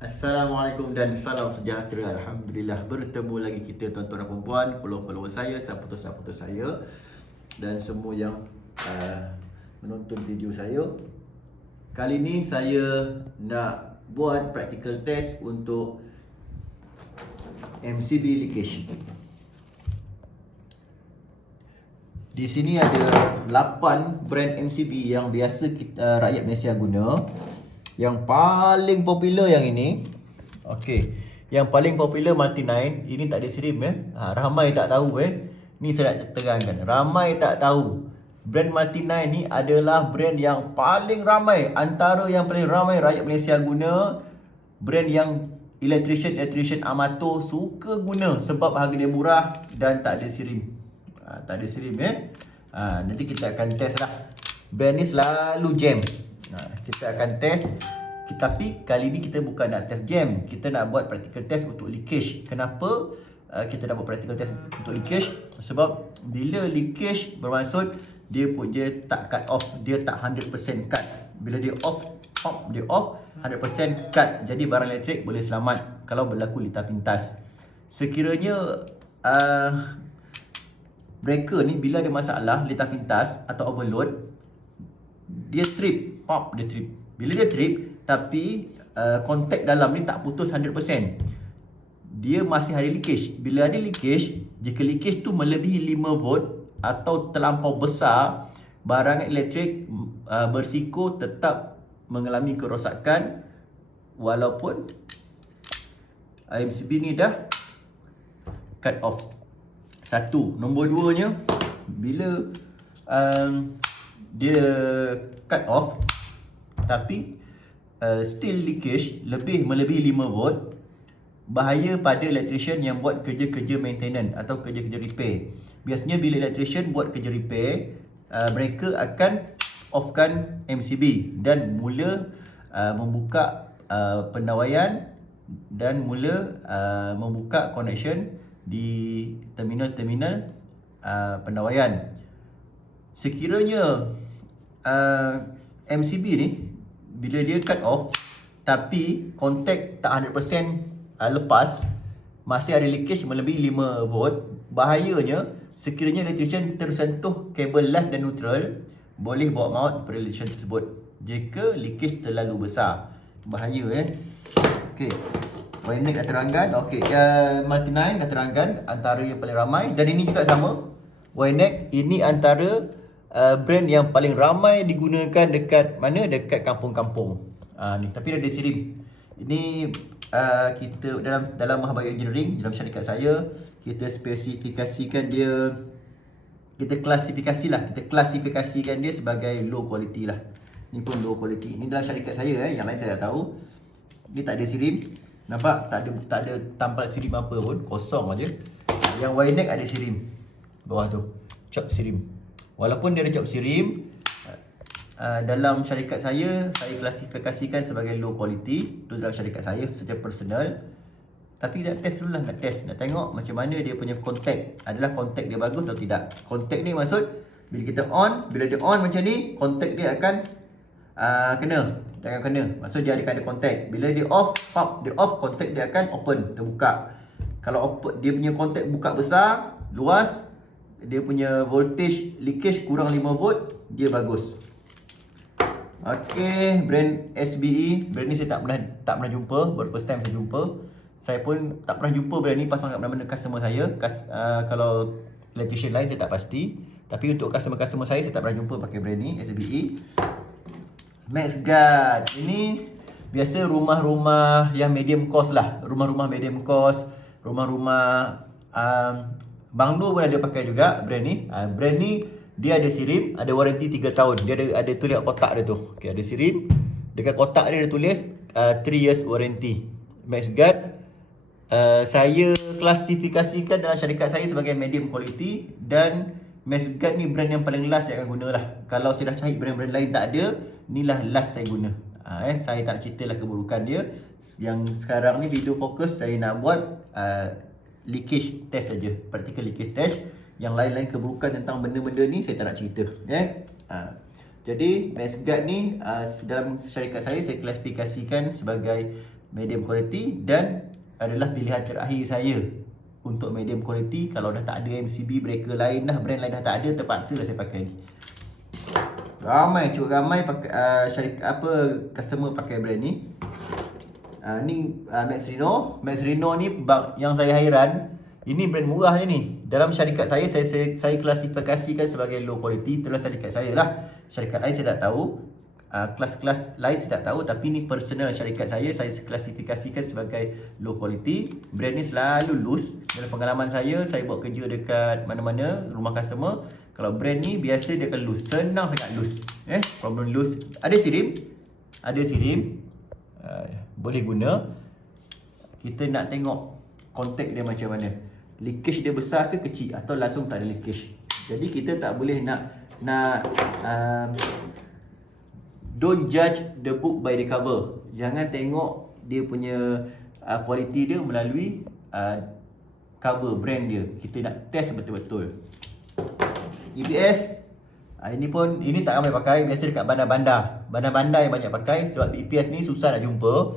Assalamualaikum dan salam sejahtera. Alhamdulillah bertemu lagi kita tuan-tuan dan puan-puan, follower-follower saya, supporter-supporter saya dan semua yang menonton video saya. Kali ni saya nak buat practical test untuk MCB leakage. Di sini ada 8 brand MCB yang biasa kita rakyat Malaysia guna. Yang paling popular yang ini. Okey. Yang paling popular Multi9. Ini tak ada serim ramai tak tahu Ni saya nak terangkan. Ramai tak tahu. Brand Multi9 ni adalah brand yang paling ramai, antara yang paling ramai rakyat Malaysia guna. Brand yang electrician amatur suka guna sebab harga dia murah dan tak ada serim. Tak ada serim nanti kita akan test lah. Brand ni selalu jam. Kita akan test. Tapi kali ni kita bukan nak test jam. Kita nak buat practical test untuk leakage. Kenapa kita nak buat practical test untuk leakage? Sebab bila leakage bermaksud dia tak cut off. Dia tak 100% cut. Bila dia off, dia off 100% cut. Jadi barang elektrik boleh selamat kalau berlaku litar pintas. Sekiranya breaker ni bila ada masalah litar pintas atau overload, dia trip, dia trip. Bila dia trip, tapi kontak dalam ni tak putus 100%, dia masih ada leakage. Bila ada leakage, jika leakage tu melebihi 5 volt atau terlampau besar, barang elektrik bersiko tetap mengalami kerosakan walaupun MCB ni dah cut off. Satu. Nombor duanya, bila dia cut off tapi still leakage melebihi 5 volt, bahaya pada electrician yang buat kerja-kerja maintenance atau kerja-kerja repair. Biasanya bila electrician buat kerja repair, mereka akan offkan MCB dan mula membuka pendawaian dan mula membuka connection di terminal-terminal pendawaian. Sekiranya MCB ni bila dia cut off tapi kontak tak 100% lepas, masih ada leakage melebihi 5 volt, bahayanya sekiranya electrician tersentuh kabel left dan neutral, boleh bawa maut pada electrician tersebut jika leakage terlalu besar. Bahaya Okey. Waynex dah terangkan. Okey, Multi9 dah terangkan antara yang paling ramai, dan ini juga sama. Waynex ini antara brand yang paling ramai digunakan dekat mana? Dekat kampung-kampung. Ni tapi dia ada serim. Ini kita dalam Mahabaya Engineering, dalam syarikat saya, kita spesifikasikan dia, kita klasifikasikan dia sebagai low quality lah. Ni pun low quality. Ni dalam syarikat saya yang lain saya tak tahu. Ni tak ada serim. Nampak? Tak ada tampal serim apa pun, kosong aja. Yang Waynex ada serim. Bawah tu, chop serim. Walaupun dia ada chop serim, dalam syarikat saya klasifikasikan sebagai low quality. Itu dalam syarikat saya secara personal. Tapi nak test dulu lah, nak tengok macam mana dia punya kontak. Adalah kontak dia bagus atau tidak. Kontak ni maksud bila kita on, bila dia on macam ni, kontak dia akan kena. Dia akan kena. Maksud dia akan ada kontak. Bila dia off, kontak dia akan open, terbuka. Kalau dia punya kontak buka besar, luas, dia punya voltage leakage kurang 5 volt, dia bagus. Okey, brand SBE. Brand ni saya tak pernah jumpa, baru first time saya jumpa. Saya pun tak pernah jumpa brand ni pasang kat mana-mana customer saya. Kalau electrician lain saya tak pasti, tapi untuk customer saya tak pernah jumpa pakai brand ni, SBE. MaxGuard. Ini biasa rumah-rumah yang medium cost lah. Rumah-rumah medium cost, rumah-rumah banglo pun ada pakai juga brand ni. Brand ni dia ada serim, ada warranty 3 tahun. Dia ada tulis kat kotak dia tu. Okey, ada serim. Dekat kotak dia ada tulis 3 years warranty. MaxGuard saya klasifikasikan dalam syarikat saya sebagai medium quality, dan MaxGuard ni brand yang paling last saya akan guna lah. Kalau saya dah cari brand-brand lain tak ada, inilah last saya guna. Saya tak nak ceritalah keburukan dia. Yang sekarang ni video fokus saya nak buat leakage test saja, practical leakage test. Yang lain-lain keburukan tentang benda-benda ni saya tak nak cerita. Jadi MaxGuard ni dalam syarikat saya klasifikasikan sebagai medium quality, dan adalah pilihan terakhir saya untuk medium quality. Kalau dah tak ada MCB breaker lain dah, brand lain dah tak ada, terpaksa lah saya pakai ni. Ramai pakai syarikat customer pakai brand ni. Ni Max Reno. Max Reno ni yang saya hairan, ini brand murah je ni. Dalam syarikat saya klasifikasikan sebagai low quality. Itulah syarikat saya lah. Syarikat lain saya tak tahu. Kelas-kelas lain saya tak tahu, tapi ni personal syarikat saya klasifikasikan sebagai low quality. Brand ni selalu loose. Dalam pengalaman saya buat kerja dekat mana-mana rumah customer, kalau brand ni biasa dia akan loose, senang sangat loose. Problem loose. Ada sirim, boleh guna. Kita nak tengok kontak dia macam mana, leakage dia besar ke kecil, atau langsung tak ada leakage. Jadi kita tak boleh nak don't judge the book by the cover. Jangan tengok dia punya quality dia melalui cover brand dia. Kita nak test betul-betul. EPS, ini tak ramai pakai. Biasa dekat bandar-bandar yang banyak pakai. Sebab EPS ni susah nak jumpa.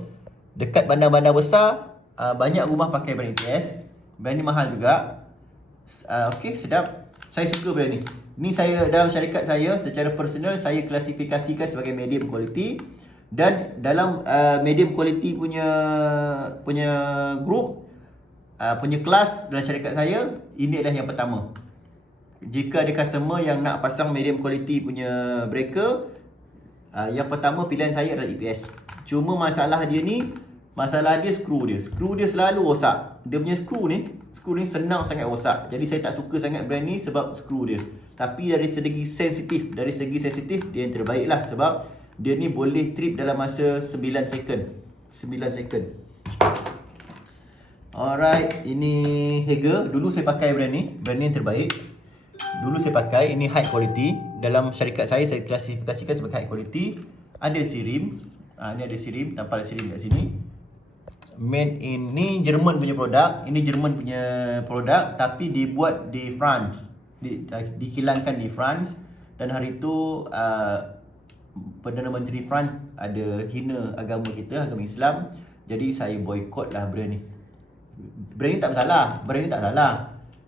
Dekat bandar-bandar besar, banyak rumah pakai brand EPS. Brand ni mahal juga. Okay, sedap. Saya suka brand ni. Ni saya dalam syarikat saya secara personal saya klasifikasikan sebagai medium quality, dan dalam medium quality punya group, punya kelas dalam syarikat saya, ini adalah yang pertama. Jika ada customer yang nak pasang medium quality punya breaker, yang pertama pilihan saya adalah EPS. Cuma masalah dia skru dia selalu rosak. Dia punya skru ni senang sangat rosak. Jadi saya tak suka sangat brand ni sebab skru dia. Tapi dari segi sensitif dia yang terbaik lah, sebab dia ni boleh trip dalam masa 9 second. Alright, ini Hager. Dulu saya pakai brand ni yang terbaik. Dulu saya pakai, ini high quality. Dalam syarikat saya klasifikasikan sebagai high quality. Ada sirim. Ni ada sirim, tanpa ada sirim kat sini. Made in, ni Jerman punya produk. Ini Jerman punya produk, tapi dibuat di France. Dikilangkan di France. Dan hari itu Perdana Menteri France ada hina agama kita, agama Islam. Jadi saya boycott lah brand ni. Brand ni tak salah.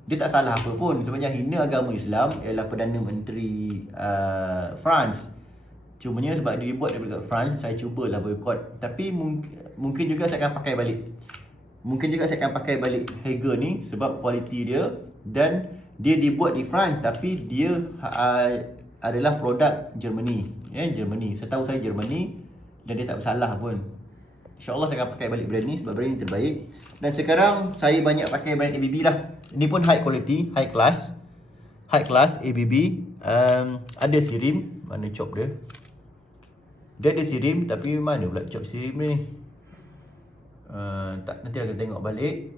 Dia tak salah apa pun. Sebenarnya hina agama Islam ialah Perdana Menteri France. Cumanya sebab dia buat daripada France, saya cubalah boycott. Tapi mungkin juga saya akan pakai balik. Hager ni sebab kualiti dia, dan dia dibuat di France, tapi dia adalah produk Germany. Germany. Setahu saya Germany, dan dia tak bersalah pun. InsyaAllah saya akan pakai balik brand ni sebab brand ni terbaik. Dan sekarang saya banyak pakai brand ABB lah. Ini pun high quality, high class ABB. Ada sirim. Mana chop dia? Dia ada sirim, tapi mana pula chop sirim ni? Nanti akan tengok balik.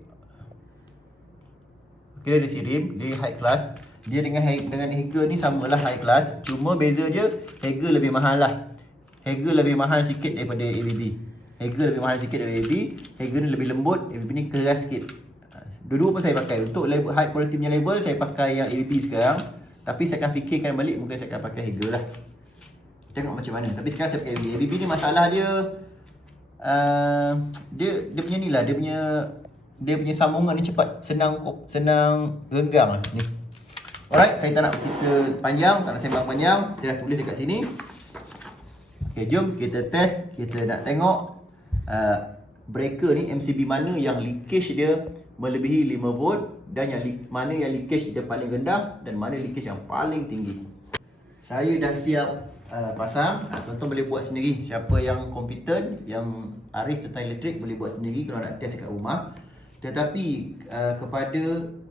Okay, dia ada sirim, dia high class. Dia dengan Hager ni samalah high class. Cuma beza je, Hager lebih mahal lah. Hager lebih mahal sikit daripada ABB. Hager ni lebih lembut, ABB ni keras sikit. Dulu pun saya pakai. Untuk level high quality punya level, saya pakai yang ABB sekarang. Tapi saya akan fikirkan balik, mungkin saya akan pakai Hager lah. Tengok macam mana. Tapi sekarang saya pakai ABB. ABB ni masalah dia, dia punya ni lah, dia punya sambungan ni cepat, senang renggang lah ni. Alright, saya tak nak cerita panjang, tak nak sembang panjang. Saya dah tulis dekat sini. Okay, jom kita test. Kita nak tengok breaker ni MCB mana yang leakage dia melebihi 5 volt, dan mana yang leakage dia paling rendah, dan mana leakage yang paling tinggi. Saya dah siap pasang. Tuan-tuan boleh buat sendiri. Siapa yang kompetent, yang arif tentang elektrik, boleh buat sendiri kalau nak test dekat rumah. Tetapi kepada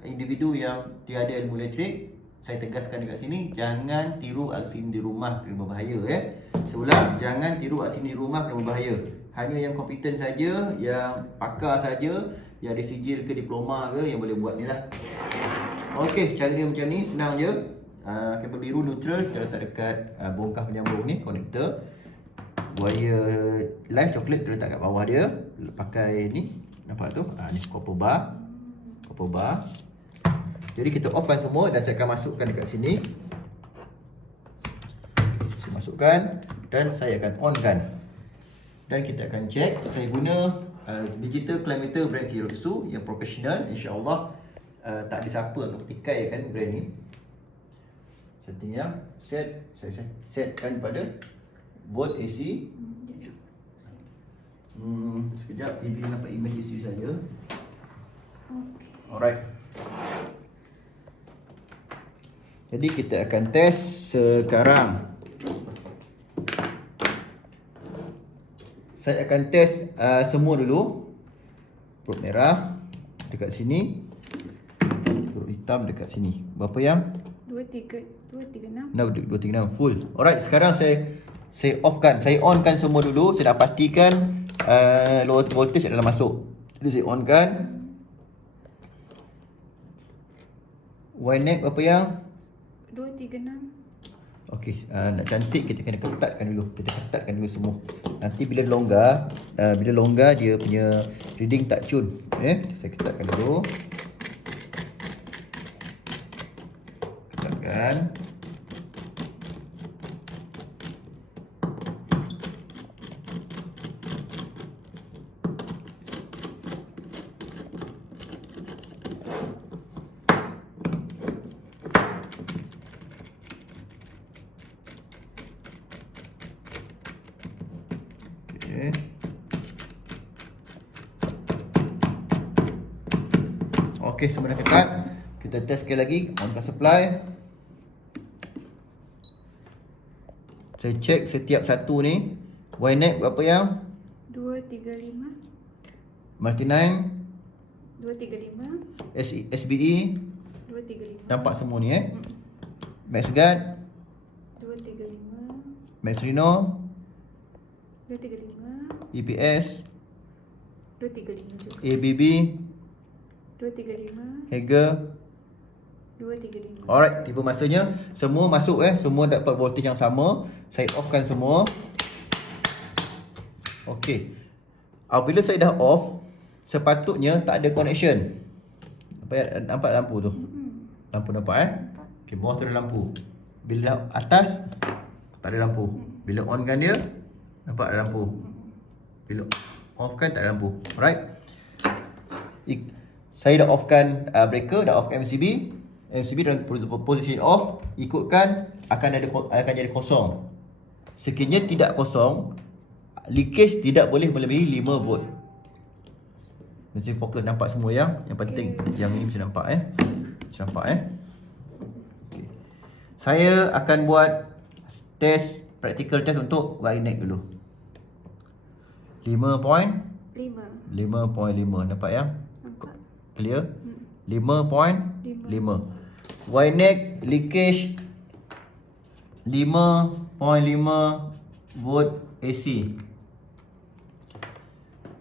individu yang tiada ilmu elektrik, saya tegaskan dekat sini, jangan tiru aksi di rumah, kerana berbahaya. Seulang, jangan tiru aksi di rumah, kerana berbahaya. Hanya yang kompeten saja, yang pakar saja, yang ada sijil ke diploma ke, yang boleh buat ni lah. Okey, cara dia macam ni, senang je. Kabel biru neutral kita letak dekat bongkah penyambung ni, konektor. Wire live coklat kita letak kat bawah dia. Pakai ni, nampak tu? Ni copper bar. Jadi kita offkan semua, dan saya akan masukkan dekat sini. Saya masukkan dan saya akan onkan. Dan kita akan check. Saya guna digital climameter brand Keiretsu yang profesional, insya-Allah tak ada siapa untuk petikai kan brand ni. Setting yang saya setkan pada volt AC. Sekejap, TV nampak image AC saja. Okey. Alright. Jadi kita akan test sekarang. Saya akan test semua dulu. Perut merah dekat sini, perut hitam dekat sini. Berapa yang? 236. 236 full. Alright, sekarang saya offkan. Saya onkan semua dulu. Saya dah pastikan low voltage adalah masuk. Jadi saya onkan. Wine neck berapa yang? 236. Okey, nak cantik kita kena ketatkan dulu. Kita ketatkan dulu semua. Nanti bila longgar dia punya reading tak cun. Saya ketatkan dulu. Ketatkan. Okey, semua dah ketat. Kita test sekali lagi. Onkan supply. Saya cek setiap satu ni. Wine neck berapa yang? 235. Multi9, 235. SBE. 235. Nampak semua ni Max Guard, 235. Max Reno, 235. EPS, 235 juga. ABB, 235. Hager. 235. Alright, tiba masanya semua masuk semua dapat voltage yang sama. Saya offkan semua. Okey. Apabila saya dah off, sepatutnya tak ada connection. Nampak lampu tu? Lampu nampak Okey, bawah tu ada lampu. Bila dah atas, tak ada lampu. Bila onkan dia, nampak ada lampu. Bila offkan tak ada lampu. Alright. Saya dah offkan breaker, dah off MCB. MCB dalam position off, ikutkan akan jadi kosong. Sekiranya tidak kosong, leakage tidak boleh melebihi 5 volt. Mesti fokus nampak semua yang penting. Yang ini mesti nampak Mesti nampak Okay. Saya akan buat practical test untuk wire neck dulu. 5.5 nampak yang? Nampak. Clear? 5.5. Wire neck leakage 5.5 volt AC.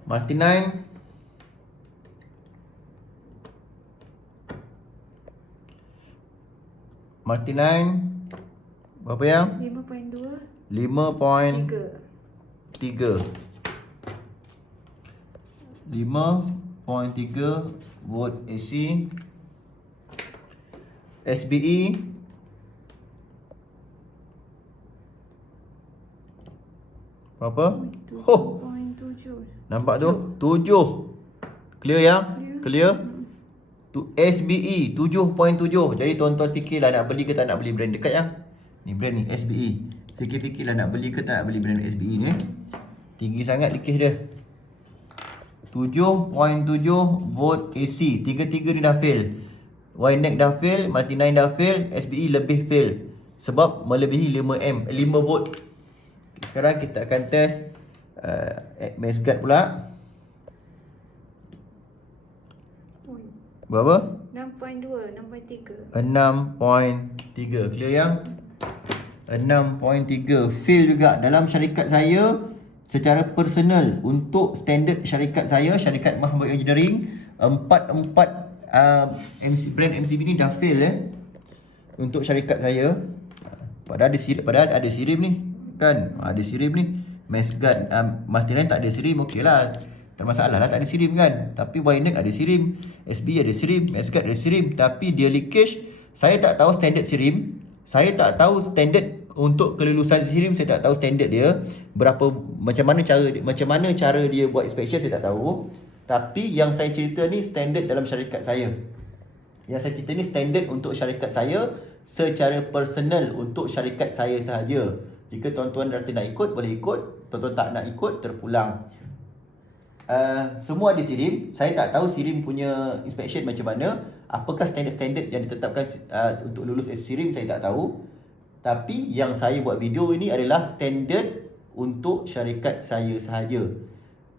Multi9 berapa yang? 5.2. 5.3 volt AC. SBE berapa? 7.7. Nampak tu? 7. Clear yang? Clear? Tu SBE 7.7. Jadi tuan-tuan fikirlah nak beli ke tak nak beli brand dekat yang. Ni brand ni SBE. Fikir-fikirlah nak beli ke tak nak beli brand SBE ni. Tinggi sangat leakage dia. 7.7 volt AC. Tiga-tiga ni dah fail. Wire neck dah fail, multi9 dah fail, SBE lebih fail. Sebab melebihi 5 volt. Sekarang kita akan test Max Guard pula. Berapa? 6.2, 6.3. 6.3. Clear yang? 6.3. Fail juga. Dalam syarikat saya, secara personal, untuk standard syarikat saya, syarikat Mahmud Engineering, empat brand MCB ni dah fail untuk syarikat saya. Padahal ada sirim ni kan. Ada sirim ni. Max Guard multi9 tak ada sirim, okey lah, tak masalah lah, tak ada sirim kan. Tapi wire neck ada sirim, SB ada sirim, Max Guard ada sirim. Tapi dia leakage, saya tak tahu standard sirim, saya tak tahu standard untuk kelulusan SIRIM saya tak tahu standard dia berapa, macam mana cara dia buat inspection saya tak tahu. Tapi yang saya cerita ni standard dalam syarikat saya. Yang saya cerita ni standard untuk syarikat saya secara personal, untuk syarikat saya sahaja. Jika tuan-tuan rasa nak ikut boleh ikut, tuan-tuan tak nak ikut terpulang. Semua ada SIRIM. Saya tak tahu SIRIM punya inspection macam mana. Apakah standard-standard yang ditetapkan untuk lulus SIRIM saya tak tahu. Tapi yang saya buat video ini adalah standard untuk syarikat saya sahaja.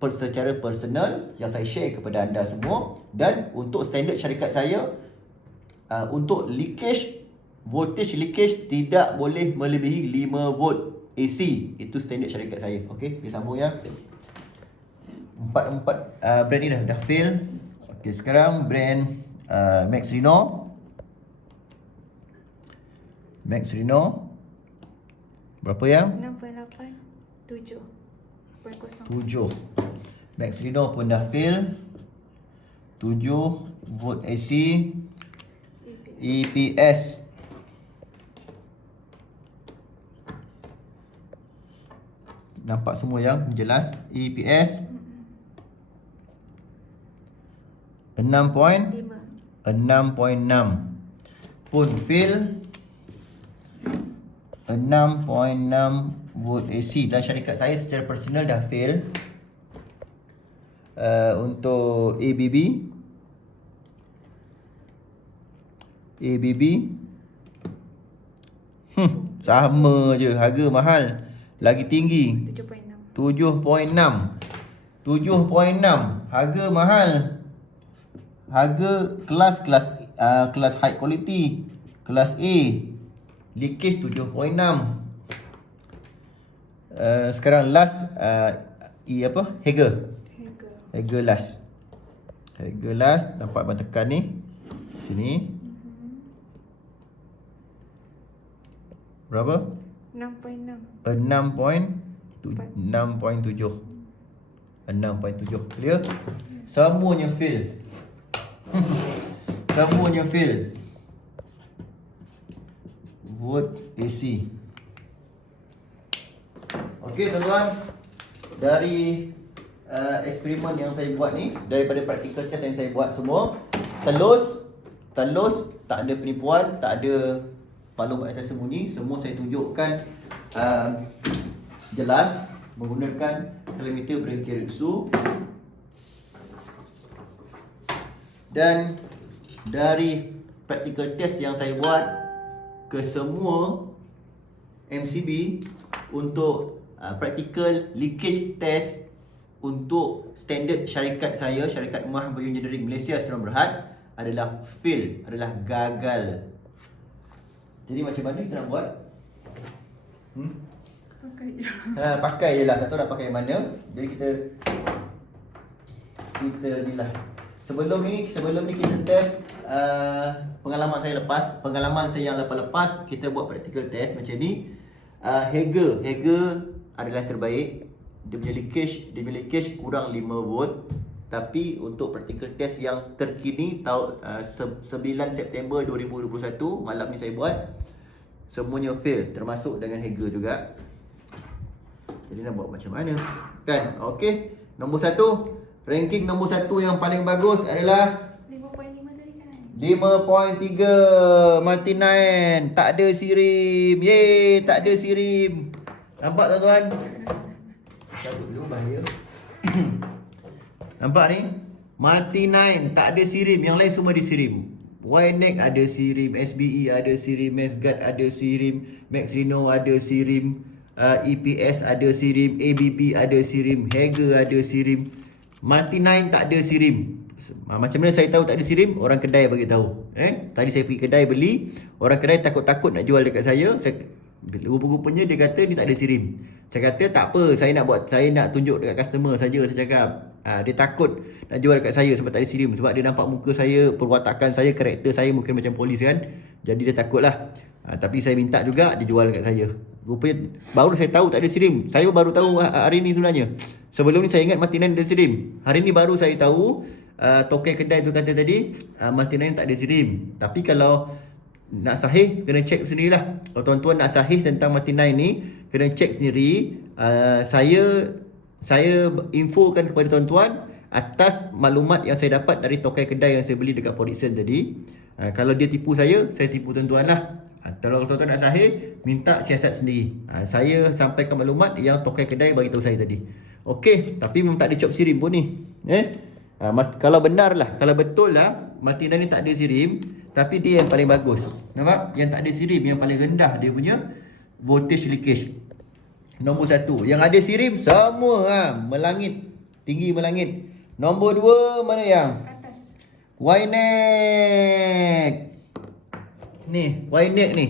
Secara personal yang saya share kepada anda semua. Dan untuk standard syarikat saya, untuk leakage, voltage leakage tidak boleh melebihi 5 volt AC. Itu standard syarikat saya. Okey, kita sambung ya. Empat brand ni dah fail. Okey, sekarang brand Max Reno. Max Reno berapa yang? 6.8 7.0. 7. Max Reno pun dah fail. 7 volt AC. EPS nampak semua yang jelas. EPS 6.6 pun fail. 6.6 volt AC. Dan syarikat saya secara personal dah fail. Untuk ABB sama je, harga mahal, lagi tinggi. 7.6 harga mahal. Harga kelas high quality, kelas A, leakage 7.6. Sekarang last Hager last. Nampak abang tekan ni sini. Berapa? 6.7. Clear? Semuanya fail. Semuanya fail. Vote AC. Okey tuan-tuan, dari eksperimen yang saya buat ni, daripada practical test yang saya buat semua, telus, tak ada penipuan, tak ada maklumat yang tersembunyi. Semua saya tunjukkan jelas menggunakan telemeter berangkai Ritsu. Dan dari practical test yang saya buat ke semua MCB untuk practical leakage test untuk standard syarikat saya, Syarikat Emas Bioengineering Malaysia Sdn Bhd, adalah fail, adalah gagal. Jadi macam mana kita nak buat? Pakai je lah, tak tahu nak pakai yang mana. Jadi kita ni lah. Sebelum ni kita test pengalaman saya lepas. Pengalaman saya yang lepas kita buat practical test macam ni. Hager adalah terbaik. Dia punya leakage kurang 5 volt. Tapi untuk practical test yang terkini tahun 9 September 2021, malam ni saya buat, semuanya fail, termasuk dengan Hager juga. Jadi nak buat macam mana kan? Okey, nombor 1, ranking nombor 1 yang paling bagus adalah 5.5 tadi kan? 5.3 Multi9. Tak ada SIRIM. Yeay, tak ada SIRIM. Nampak tuan-tuan? Cabut dulu bahaya. Nampak ni? Multi9 tak ada SIRIM, yang lain semua ada SIRIM. YNEC ada SIRIM, SBE ada SIRIM, MaxGuard ada SIRIM, Max Reno ada SIRIM, EPS ada SIRIM, ABB ada SIRIM, Hager ada SIRIM. Multi9 tak ada SIRIM. Macam mana saya tahu tak ada SIRIM? Orang kedai bagi tahu. Tadi saya pergi kedai beli, orang kedai takut-takut nak jual dekat saya. Rupa-rupanya dia kata ni tak ada SIRIM. Saya kata tak apa, saya nak tunjuk dekat customer saja, saya cakap. Dia takut nak jual dekat saya sebab tak ada SIRIM. Sebab dia nampak muka saya, perwatakan saya, karakter saya mungkin macam polis kan. Jadi dia takut lah. Tapi saya minta juga dia jual dekat saya. Rupanya baru saya tahu tak ada SIRIM. Saya baru tahu hari ni sebenarnya. Sebelum ni saya ingat Multi9 ada SIRIM. Hari ni baru saya tahu, tokai kedai tu kata tadi Multi9 tak ada SIRIM. Tapi kalau nak sahih kena cek sendirilah. Kalau tuan-tuan nak sahih tentang Martina ini, kena cek sendiri. Saya infokan kepada tuan-tuan atas maklumat yang saya dapat dari tokai kedai yang saya beli dekat Port Dickson tadi. Kalau dia tipu saya tipu tuan-tuan lah. Kalau tuan-tuan nak sahih, minta siasat sendiri. Saya sampaikan maklumat yang tokai kedai bagi tahu saya tadi. Okey, tapi memang tak ada chop sirim pun ni. Kalau benar lah, kalau betul lah Martina ni tak ada sirim, tapi dia yang paling bagus. Nampak? Yang tak ada sirim, yang paling rendah dia punya voltage leakage. Nombor 1. Yang ada sirim semua melangit, tinggi melangit. Nombor 2 mana yang? Atas. Ynex. Ni, Ynex ni.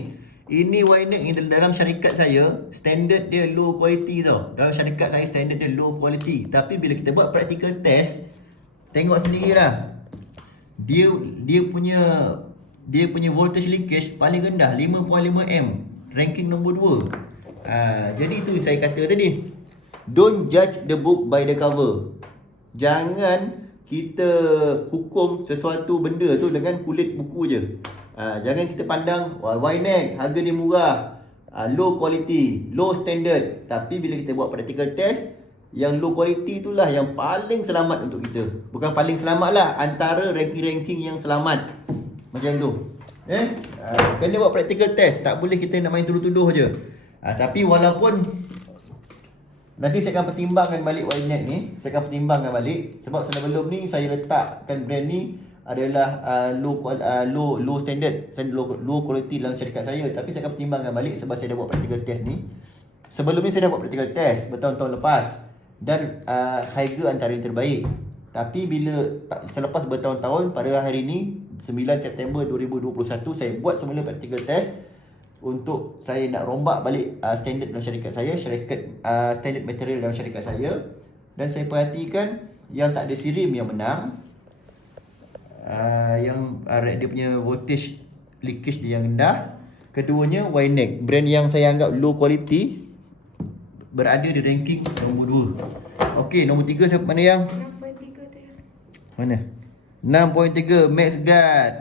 Ini Ynex ni dalam syarikat saya, standard dia low quality tau. Dalam syarikat saya standard dia low quality. Tapi bila kita buat practical test, tengok sendirilah. Dia punya voltage leakage paling rendah 5.5 M. Ranking nombor 2. Jadi itu saya kata tadi. Don't judge the book by the cover. Jangan kita hukum sesuatu benda tu dengan kulit buku je. Jangan kita pandang Ynex harga dia murah, low quality, low standard. Tapi bila kita buat practical test, yang low quality itulah yang paling selamat untuk kita. Bukan paling selamat lah, antara ranking-ranking yang selamat. Macam tu. Kena buat practical test. Tak boleh kita nak main tuduh-tuduh je. Tapi walaupun nanti saya akan pertimbangkan balik Ynex ni. Saya akan pertimbangkan balik. Sebab sebelum ni saya letakkan brand ni adalah low standard, low quality dalam syarikat saya. Tapi saya akan pertimbangkan balik sebab saya dah buat practical test ni. Sebelum ni saya dah buat practical test bertahun-tahun lepas, dan harga antara yang terbaik. Tapi bila selepas bertahun-tahun, pada hari ini 9 September 2021, saya buat semula practical test untuk saya nak rombak balik standard dalam syarikat saya, standard material dalam syarikat saya. Dan saya perhatikan yang tak ada sirim yang menang, yang dia punya voltage leakage dia yang rendah. Keduanya Ynex, brand yang saya anggap low quality, berada di ranking nombor 2. Okey, nombor 3 siapa, mana yang? 6.3 tu yang. Mana? 6.3 MaxGuard.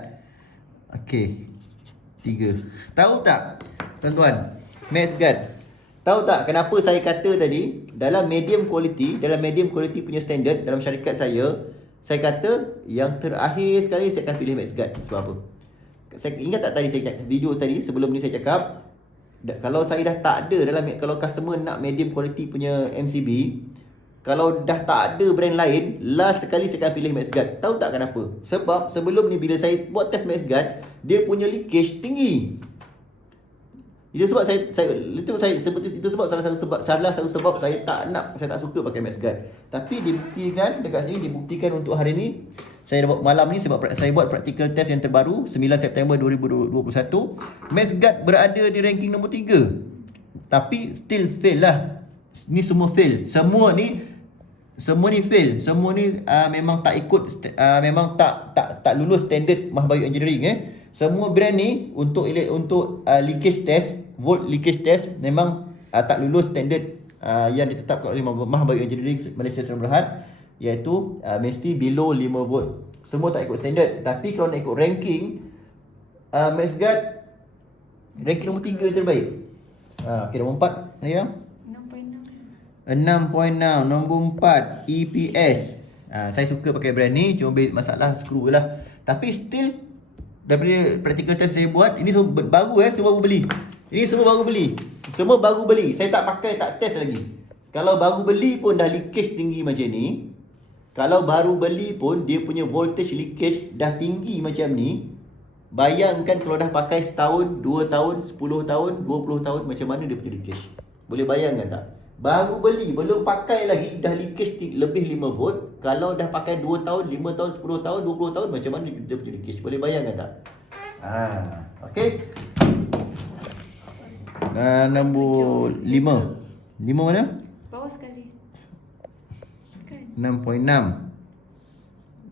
Okey. 3. Tahu tak tuan-tuan, MaxGuard, tahu tak kenapa saya kata tadi dalam medium quality punya standard dalam syarikat saya kata yang terakhir sekali saya akan pilih MaxGuard. Sebab apa? Saya ingat tak tadi saya video tadi sebelum ni saya cakap, kalau saya dah tak ada kalau customer nak medium quality punya MCB, kalau dah tak ada brand lain, last sekali saya akan pilih MaxGuard. Tahu tak kenapa? Sebab sebelum ni bila saya buat test MaxGuard, dia punya leakage tinggi. Itu sebab salah satu sebab saya tak suka pakai MaxGuard. Tapi dibuktikan dekat sini, dibuktikan untuk hari ni. Saya buat malam ni sebab saya buat practical test yang terbaru 9 September 2021. MaxGuard berada di ranking nombor 3. Tapi still fail lah. Ni semua fail. Semua ni fail. Semua ni memang tak ikut memang tak lulus standard Mah Bayu Engineering. Semua brand ni untuk leakage test, volt leakage test memang tak lulus standard yang ditetapkan oleh Mah Bayu Engineering Malaysia Sdn Bhd, iaitu mesti below 5 volt. Semua tak ikut standard. Tapi kalau nak ikut ranking, MaxGuard ranking nombor 3 terbaik. Okay, nombor 4 ni ya. 6.6. Nombor 4 EPS. Saya suka pakai brand ni, cuma masalah skru lah. Tapi still daripada practical test saya buat, ini semua baru semua baru beli. Ini semua baru beli. Semua baru beli. Saya tak pakai, tak test lagi. Kalau baru beli pun dah leakage tinggi macam ni. Kalau baru beli pun dia punya voltage leakage dah tinggi macam ni. Bayangkan kalau dah pakai setahun, 2 tahun, 10 tahun, 20 tahun, macam mana dia punya leakage. Boleh bayangkan tak? Baru beli, belum pakai lagi, dah leakage lebih 5 volt. Kalau dah pakai 2 tahun, 5 tahun, 10 tahun, 20 tahun, macam mana dia punya leakage. Boleh bayangkan tak? Okay. Nombor 5. 5 mana? Bawah sekali. Kan? 6.6.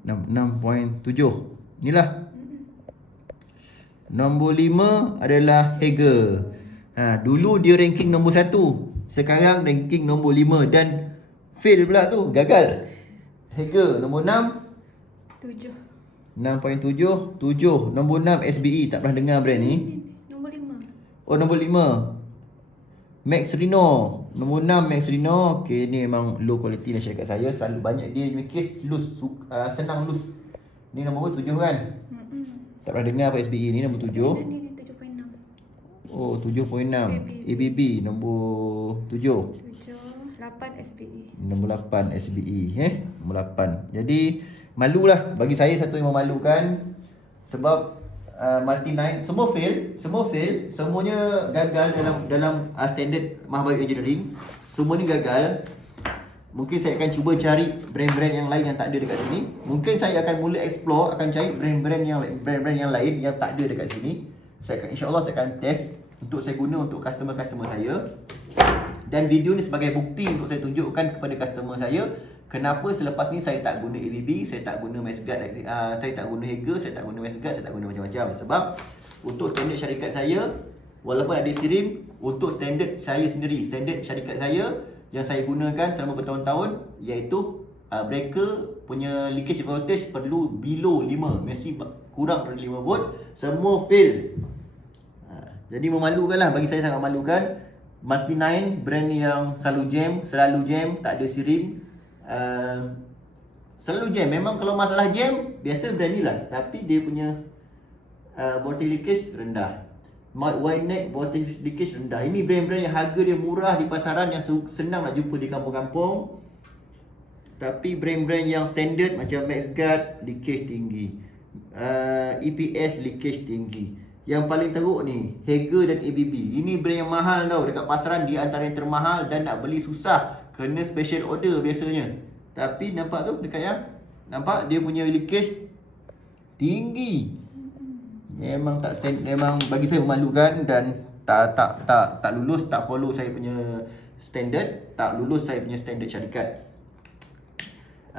6.7. Inilah. Nombor 5 adalah Hager. Dulu dia ranking nombor 1. Sekarang ranking nombor 5 dan fail pula tu, gagal. Hager nombor 6. 7. 6.7. 7. Nombor 6 SBE. Tak pernah dengar brand ni. Nombor 5. Oh, nombor 5 Max Reno. Nombor 6 Max Reno. Okay, ni memang low quality lah syarikat saya. Selalu banyak dia punya case loose, senang loose. Ni nombor 7 kan? Tak pernah dengar apa SBE ni. Nombor 7. Ni 7.6. Oh, 7.6 ABB. Nombor 7. 8 SPE. Nombor 8 SBE. Nombor 8. Jadi malulah. Bagi saya satu yang memalukan. Sebab Multi 9 semua fail, semuanya gagal dalam standard Mahbayu Engineering. Semua ni gagal. Mungkin saya akan cuba cari brand-brand yang lain yang tak ada dekat sini. Mungkin saya akan mula explore, akan cari brand-brand yang lain yang tak ada dekat sini. InsyaAllah saya akan test untuk saya guna untuk customer-customer saya. Dan video ni sebagai bukti untuk saya tunjukkan kepada customer saya kenapa selepas ni saya tak guna ABB, saya tak guna Maxguard, saya tak guna Hager, saya tak guna Maxguard, saya tak guna macam-macam. Sebab untuk standard syarikat saya, walaupun ada SIRIM, untuk standard saya sendiri, standard syarikat saya yang saya gunakan selama bertahun-tahun, iaitu breaker punya leakage voltage perlu below 5, mesti kurang daripada 5 volt, semua fail. Jadi memalukan lah, bagi saya sangat memalukan. Multi 9 brand yang selalu jam, tak ada SIRIM, selalu jam. Memang kalau masalah jam, biasa brand ni lah, tapi dia punya voltage leakage rendah. Wirenet voltage leakage rendah. Ini brand-brand yang harga dia murah di pasaran, yang senang nak jumpa di kampung-kampung. Tapi brand-brand yang standard macam Maxguard leakage tinggi, EPS leakage tinggi. Yang paling teruk ni Hager dan ABB. Ini brand yang mahal tau. Dekat pasaran dia antara yang termahal dan nak beli susah. Kena special order biasanya. Tapi nampak tu dekat yang, nampak dia punya leakage tinggi. Memang tak stand, memang bagi saya memalukan. Dan tak lulus, tak follow saya punya standard, tak lulus saya punya standard syarikat.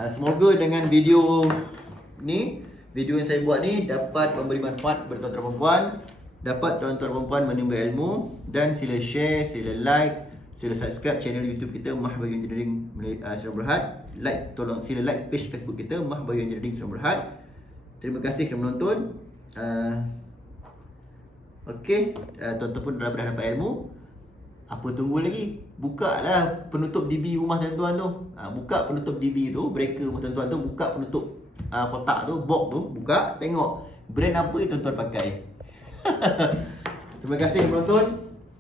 Semoga dengan video ni, video yang saya buat ni dapat memberi manfaat kepada tuan-tuan perempuan, dapat tuan-tuan perempuan menimba ilmu. Dan sila share, sila like, sila subscribe channel YouTube kita Mahbayu Engineering Sdn Bhd. Sila like page Facebook kita Mahbayu Engineering Sdn Bhd. Terima kasih kerana menonton. Okey, tuan-tuan pun dah dapat ilmu. Apa tunggu lagi? Buka lah penutup DB rumah tuan-tuan tu. Buka penutup DB tu, breaker rumah tuan-tuan tu, buka penutup kotak tu, box tu, buka, tengok brand apa yang tuan-tuan pakai. Terima kasih penonton.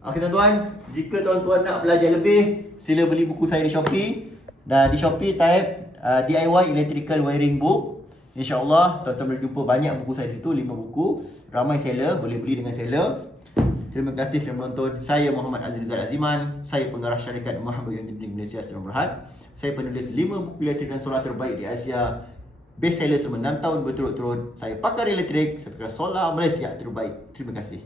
Okey tuan-tuan, jika tuan-tuan nak belajar lebih, sila beli buku saya di Shopee. Dan di Shopee type DIY Electrical Wiring Book. InsyaAllah tuan-tuan boleh jumpa banyak buku saya di situ, 5 buku. Ramai seller, boleh beli dengan seller. Terima kasih kerana menonton. Saya Muhammad Azri Rizal Aziman. Saya pengarah syarikat Mahbayu Engineering Malaysia Sdn Bhd. Saya penulis 5 buku elektrik dan solar terbaik di Asia. Best seller selama 6 tahun berturut-turut. Saya pakar elektrik, saya pakar solar Malaysia terbaik. Terima kasih.